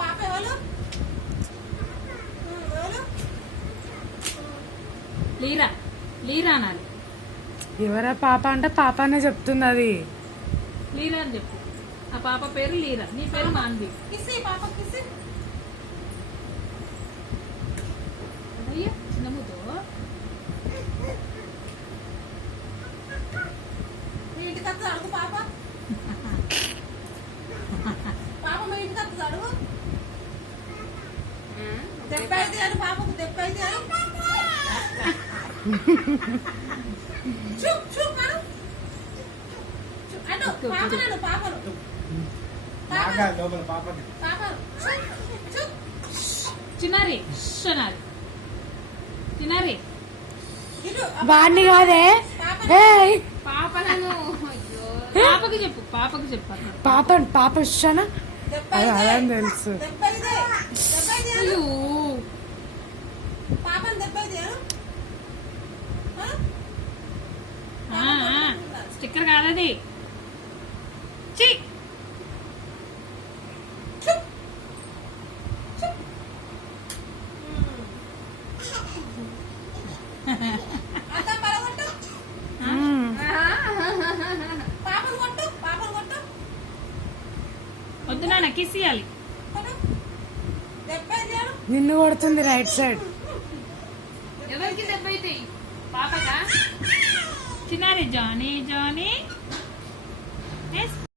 పాప ఎవరు? లీరా లీరా అనాలి. ఎవరా పాప అంటే పాప అనే చెప్తుంది అది. లీరా అని చెప్పు. ఆ పాప పేరు లీరా, నీ పేరు మాన్వి. కిసి పాప కిసి. అయ్యా చిన్నముతో మీ ఇంటికి వస్తుంది అడుగు పాప. పాప మీ ఇంటికి వస్తుంది అడుగు. దెబ్బ అయితే అని పాపకు దెబ్బ అయితే అని. చూప్ చూప్ అను. అను పాపను పాపను పాపను చూప్. చిన్నారి అనాలి. చిన్నారి వాడిని కాదే. ఏయ్ పాపను. పాపకి చెప్పు, పాపకి చెప్పు. పాప పాప ఇచ్చానా అది అలా తెలుసు. దెబ్బ ఇదే దెబ్బ ఇదే అను. అయ్యో పాపను దెబ్బ ఇదే అను. స్టిక్కర్ కాదది. చి అత్త పడగొట్టు. పాపను కొట్టు పాపను కొట్టు. వద్దు నాన్న, కిస్ ఇయ్యాలి. కొట్టు. దెబ్బ ఇదే అను. నిన్ను కొడుతుంది రైట్ సైడ్. ఎవరికి దెబ్బ అయితే? పాపగా? చిన్నారి జానీ జానీ.